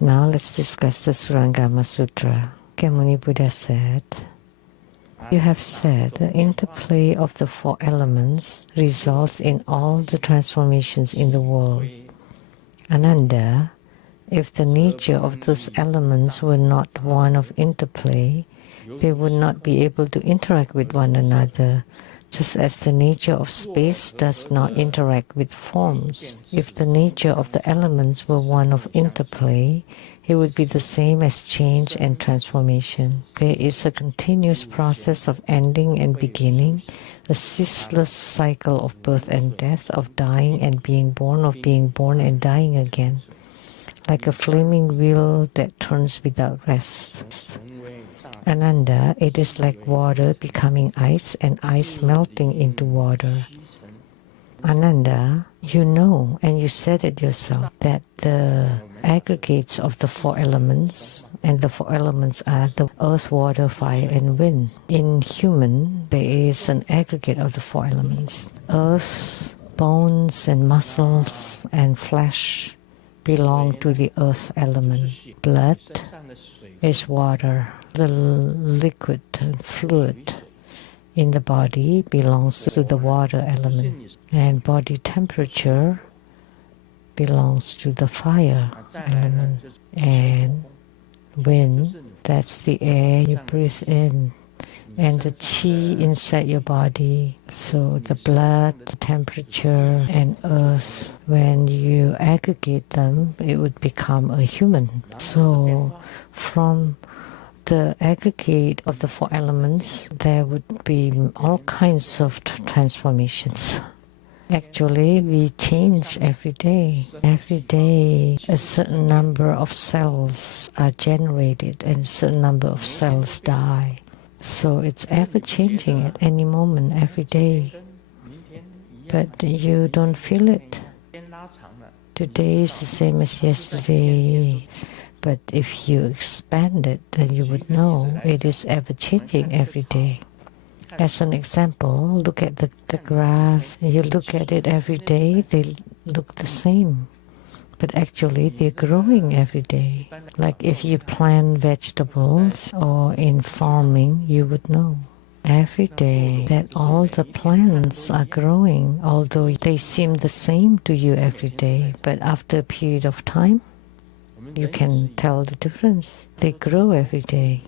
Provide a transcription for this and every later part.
Now let's discuss the Surangama Sutra. Muni Buddha said, "You have said the interplay of the four elements results in all the transformations in the world. Ananda, if the nature of those elements were not one of interplay, they would not be able to interact with one another, just as the nature of space does not interact with forms. If the nature of the elements were one of interplay, it would be the same as change and transformation. There is a continuous process of ending and beginning, a ceaseless cycle of birth and death, of dying and being born, of being born and dying again, like a flaming wheel that turns without rest. Ananda, it is like water becoming ice and ice melting into water. Ananda, you know, and you said it yourself, that the aggregates of the four elements, and the four elements are the earth, water, fire, and wind. In human, there is an aggregate of the four elements. Earth, bones, and muscles, and flesh belong to the earth element. Blood is water. The liquid and fluid in the body belongs to the water element, and body temperature belongs to the fire element, and wind, that's the air you breathe in, and the chi inside your body. So the blood, the temperature, and earth, when you aggregate them, it would become a human. So from the aggregate of the four elements, there would be all kinds of transformations. Actually, we change every day. Every day, a certain number of cells are generated and a certain number of cells die. So it's ever changing at any moment, every day. But you don't feel it. Today is the same as yesterday. But if you expand it, then you would know it is ever changing every day. As an example, look at the grass. You look at it every day, they look the same. But actually, they're growing every day. Like if you plant vegetables or in farming, you would know every day that all the plants are growing, although they seem the same to you every day. But after a period of time, you can tell the difference. They grow every day.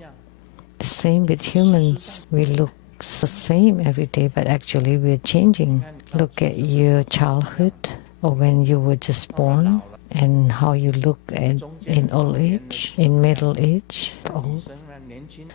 The same with humans. We look the same every day, but actually we're changing. Look at your childhood or when you were just born and how you look in old age, in middle age, old.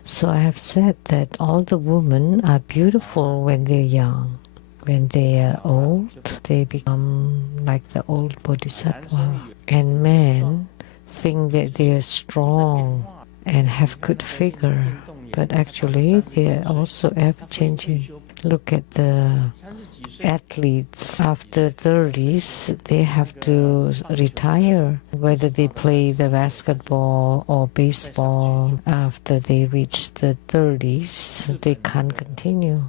So I have said that all the women are beautiful when they're young. When they are old, they become like the old bodhisattva. And men think that they are strong and have good figure, but actually they are also ever changing. Look at the athletes after 30s, they have to retire. Whether they play the basketball or baseball, after they reach the 30s, they can't continue.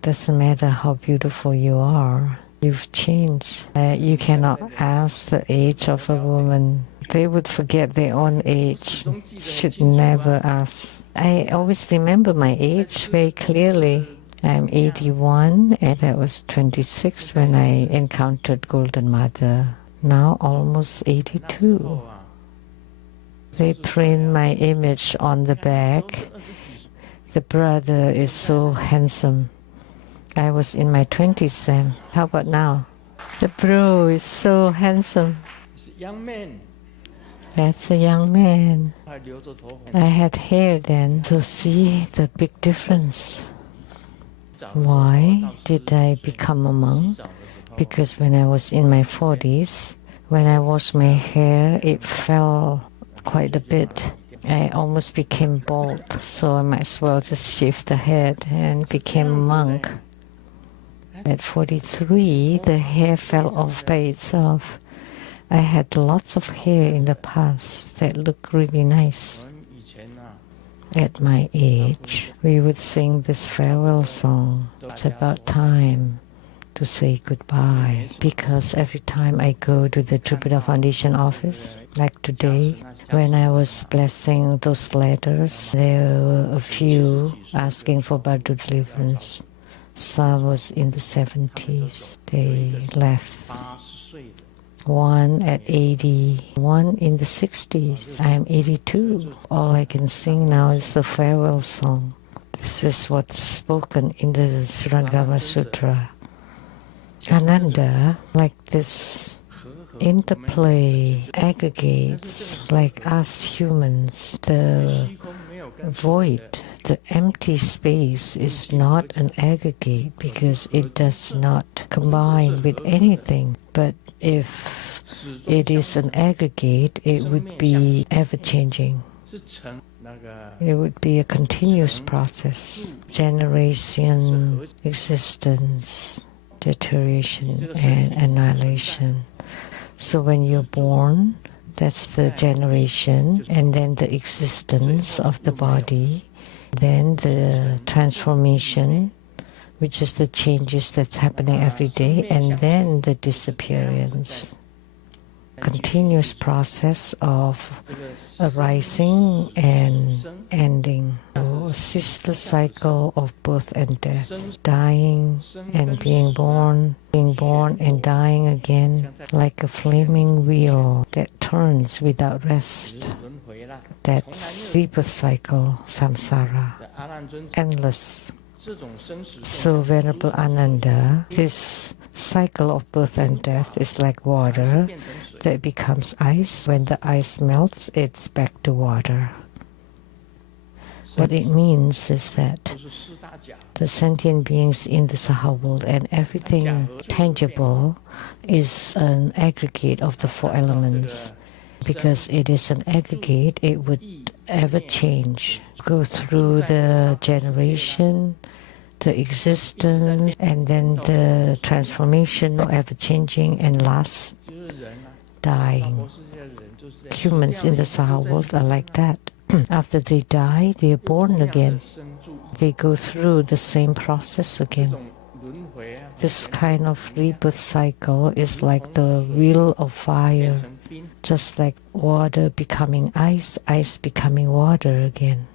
Doesn't matter how beautiful you are, you've changed. You cannot ask the age of a woman. They would forget their own age. Should never ask. I always remember my age very clearly. I'm 81 and I was 26 when I encountered Golden Mother. Now almost 82. They print my image on the back. The brother is so handsome. I was in my 20s then. How about now? The bro is so handsome. Young man. That's a young man. I had hair then, so see the big difference. Why did I become a monk? Because when I was in my 40s, when I washed my hair, it fell quite a bit. I almost became bald, so I might as well just shave the head and became a monk. At 43, the hair fell off by itself. I had lots of hair in the past that looked really nice. At my age, we would sing this farewell song. It's about time to to say goodbye, because every time I go to the True Buddha Foundation office, like today, when I was blessing those letters, there were a few asking for Bardo deliverance. Some was in the 70s. They left. One at 80, one in the 60s. I'm 82. All I can sing now is the farewell song. This is what's spoken in the Surangama Sutra. Ananda, like this interplay, aggregates, like us humans, the void, the empty space is not an aggregate because it does not combine with anything. But if it is an aggregate, it would be ever-changing. It would be a continuous process. Generation, existence, deterioration, and annihilation. So when you're born, that's the generation, and then the existence of the body, then the transformation, which is the changes that's happening every day, and then the disappearance. Continuous process of arising and ending. Ceaseless cycle of birth and death, dying and being born and dying again, like a flaming wheel that turns without rest. That's rebirth cycle, samsara, endless. So Venerable Ananda, this cycle of birth and death is like water that becomes ice. When the ice melts, it's back to water. What it means is that the sentient beings in the Saha world and everything tangible is an aggregate of the four elements. Because it is an aggregate, it would ever change, go through the generation, the existence, and then the transformation, ever changing, and last, dying. Humans in the Saha world are like that. After they die, they are born again. They go through the same process again. This kind of rebirth cycle is like the wheel of fire, just like water becoming ice, ice becoming water again.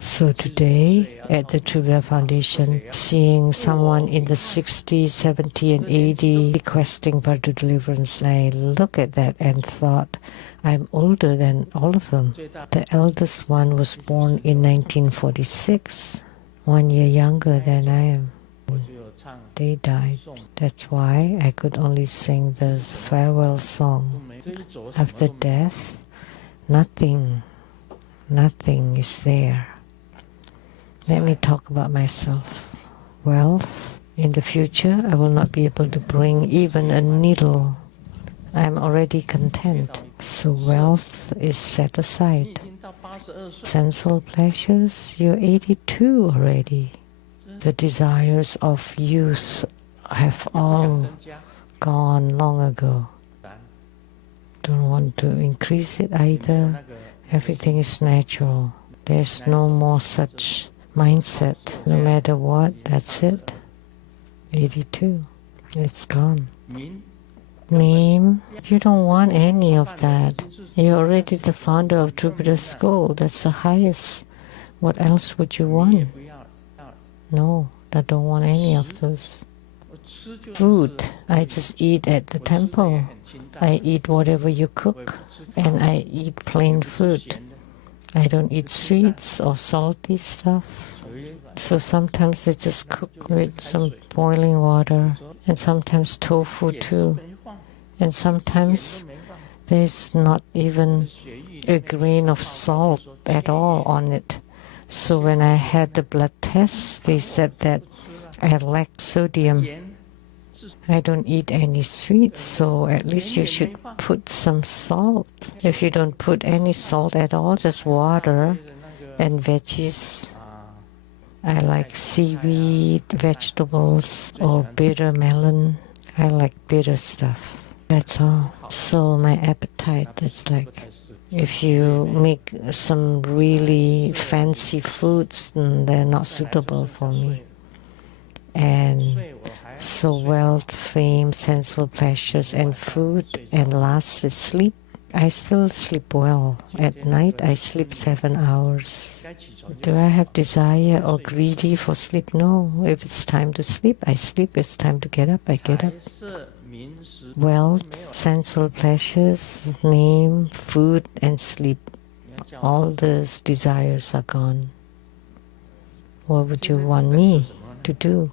So today, at the True Buddha Foundation, seeing someone in the 60, 70, and 80 requesting Bardo deliverance, I look at that and thought, I'm older than all of them. The eldest one was born in 1946, 1 year younger than I am. They died. That's why I could only sing the farewell song. After death, nothing is there. Let me talk about myself. Wealth. In the future, I will not be able to bring even a needle. I am already content. So wealth is set aside. Sensual pleasures, you're 82 already. The desires of youth have all gone long ago. Don't want to increase it either. Everything is natural. There's no more such mindset. No matter what, that's it. 82. It's gone. Name, you don't want any of that. You're already the founder of True Buddha School. That's the highest. What else would you want? No, I don't want any of those. Food, I just eat at the temple. I eat whatever you cook, and I eat plain food. I don't eat sweets or salty stuff. So sometimes I just cook with some boiling water, and sometimes tofu too. And sometimes there's not even a grain of salt at all on it. So when I had the blood test, they said that I lack sodium. I don't eat any sweets, so at least you should put some salt. If you don't put any salt at all, just water and veggies. I like seaweed, vegetables, or bitter melon. I like bitter stuff. That's all. So my appetite, that's like, if you make some really fancy foods, then they're not suitable for me. and so wealth, fame, sensual pleasures, and food, and last is sleep. I still sleep well. At night, I sleep 7 hours. Do I have desire or greedy for sleep? No. If it's time to sleep, I sleep. It's time to get up, I get up. Wealth, sensual pleasures, name, food, and sleep. All those desires are gone. What would you want me to do?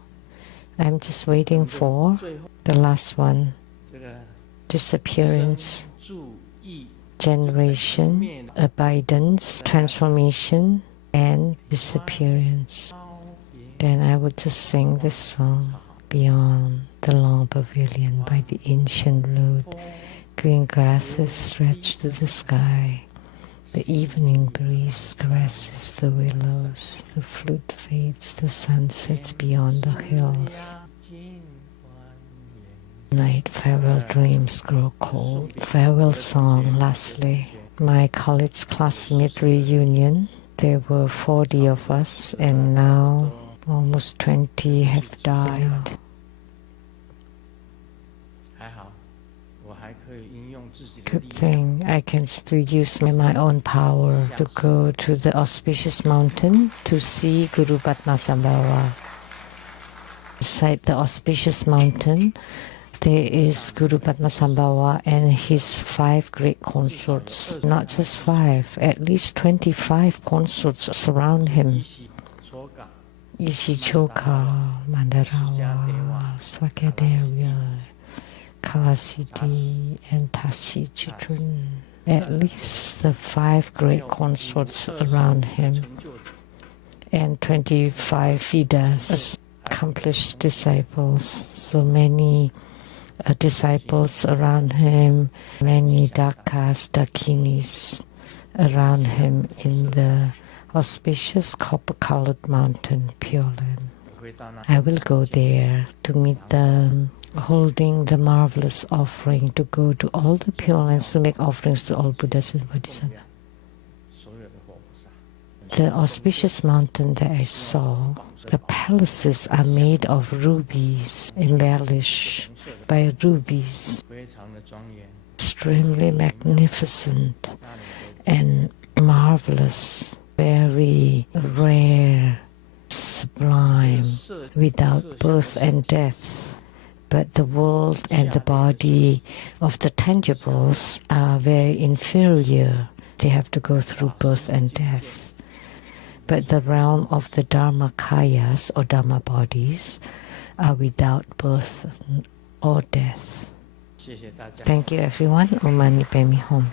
I'm just waiting for the last one. Disappearance, generation, abundance, transformation, and disappearance. Then I would just sing this song. Beyond the long pavilion by the ancient road, green grasses stretch to the sky. The evening breeze caresses the willows, the flute fades, the sun sets beyond the hills. Night farewell dreams grow cold. Farewell song lastly. My college classmate reunion. There were 40 of us, and now almost 20 have died. Good thing I can still use my own power to go to the auspicious mountain to see Guru Padmasambhava. Beside the auspicious mountain, there is Guru Padmasambhava and his 5 great consorts. Not just 5, at least 25 consorts surround him. Ishichoka, Mandarawa, Sakadevya, Kalasiti, and Tasichitun. At least the 5 great consorts around him, and 25 Vedas, accomplished disciples. So many disciples around him, many Dakas, Dakinis around him in the auspicious copper-colored mountain, Pure Land. I will go there to meet them, holding the marvelous offering to go to all the Pure Lands to make offerings to all Buddhas and Bodhisattvas. The auspicious mountain that I saw, the palaces are made of rubies, embellished by rubies, extremely magnificent and marvelous, very rare, sublime, without birth and death. But the world and the body of the tangibles are very inferior. They have to go through birth and death. But the realm of the dharma kayas or dharma bodies are without birth or death. Thank you everyone. Om Mani Padme Hum.